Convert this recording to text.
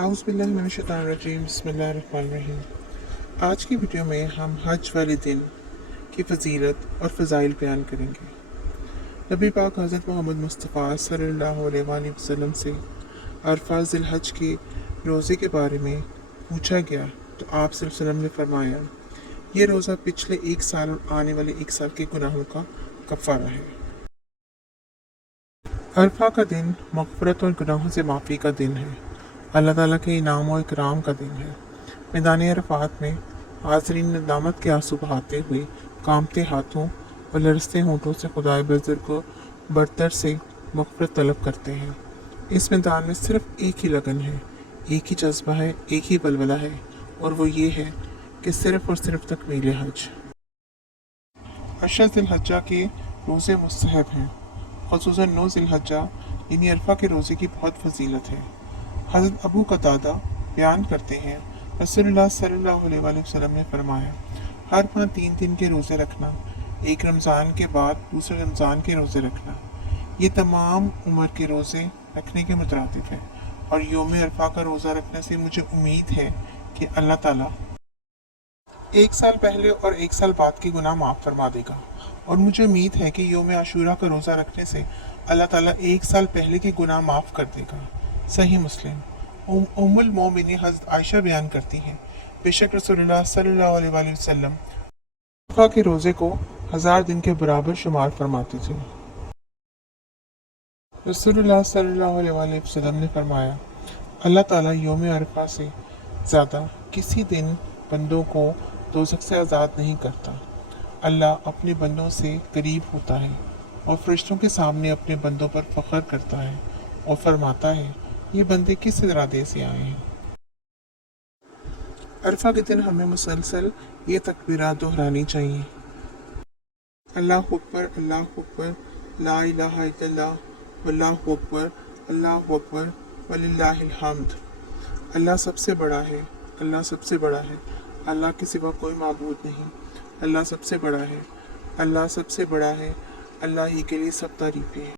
औज़ुबिल्लाहिमिनश्शैतानिर्रजीम बिस्मिल्लाहिर्रहमानिर्रहीम। आज की वीडियो में हम हज वाले दिन की फ़जीलत और फ़ज़ाइल बयान करेंगे। नबी पाक हज़रत मोहम्मद मुस्तफ़ा सल्लल्लाहु अलैहि वसल्लम से अरफ़ा ज़िल हज के रोज़े के बारे में पूछा गया तो आप सल्लल्लाहु अलैहि वसल्लम ने फरमाया, ये रोज़ा पिछले एक साल और आने वाले एक साल के गुनाहों का कफ़ारा है। अरफ़ा का दिन मग़फ़िरत और गुनाहों से माफ़ी का दिन है। अल्लाह ताला के इनाम और इकराम का दिन है। मैदान अरफ़ात में हाज़रीन नदामत के आंसू बहाते हुए, कांपते हाथों और लरसते होंठों से खुदाए बुज़ुर्ग को बरतर से मग़फ़िरत तलब करते हैं। इस मैदान में सिर्फ़ एक ही लगन है, एक ही जज्बा है, एक ही बलबला है, और वो ये है कि सिर्फ़ और सिर्फ तकमील हज। अशरा ज़िलहज्जा के रोज़े मुस्तहब हैं, ख़ुसूसन 9 ज़िलहज्जा यानी अरफ़ा के रोज़े की बहुत फजीलत है। हज़रत अबू कतादा बयान करते हैं, रसूलुल्लाह सल्लल्लाहु अलैहि वसल्लम ने फरमाया, हर माह 3 दिन के रोज़े रखना, एक रमज़ान के बाद दूसरे रमज़ान के रोज़े रखना, ये तमाम उम्र के रोज़े रखने के मुतरादिफ है, और योम अरफ़ा का रोज़ा रखने से मुझे उम्मीद है कि अल्लाह ताला एक साल पहले और एक साल बाद के गुनाह माफ़ फरमा देगा, और मुझे उम्मीद है कि योम आशूरा का रोज़ा रखने से अल्लाह ताला एक साल पहले के गुनाह माफ़ कर देगा। सही मुस्लिम। उम्मुल मोमिनीन हज़रत आयशा बयान करती हैं, बेशक रसूलुल्लाह सल्लल्लाहु अलैहि वसल्लम अरफ़ा के रोज़े को 1000 दिन के बराबर शुमार फरमाते थे। रसूलुल्लाह सल्लल्लाहु अलैहि वसल्लम ने फरमाया, अल्लाह ताला योम अरफ़ा से ज़्यादा किसी दिन बंदों को दोज़ख से आज़ाद नहीं करता। अल्लाह अपने बंदों से करीब होता है और फरिश्तों के सामने अपने बंदों पर फ़ख्र करता है और फरमाता है, ये बंदे किस इरादे से आए हैं। अरफ़ा के दिन हमें मुसलसल ये तकबीरात दोहरानी चाहिए, अल्लाहु अकबर, ला इलाहा इल्लल्लाह, वल्लाहु अकबर, वलिल्लाहिल हम्द। अल्लाह सबसे बड़ा है, अल्लाह सबसे बड़ा है, अल्लाह के सिवा कोई माबूद नहीं, अल्लाह सबसे बड़ा है, अल्लाह सबसे बड़ा है, अल्लाह ही के लिए सब तारीफ़ें हैं।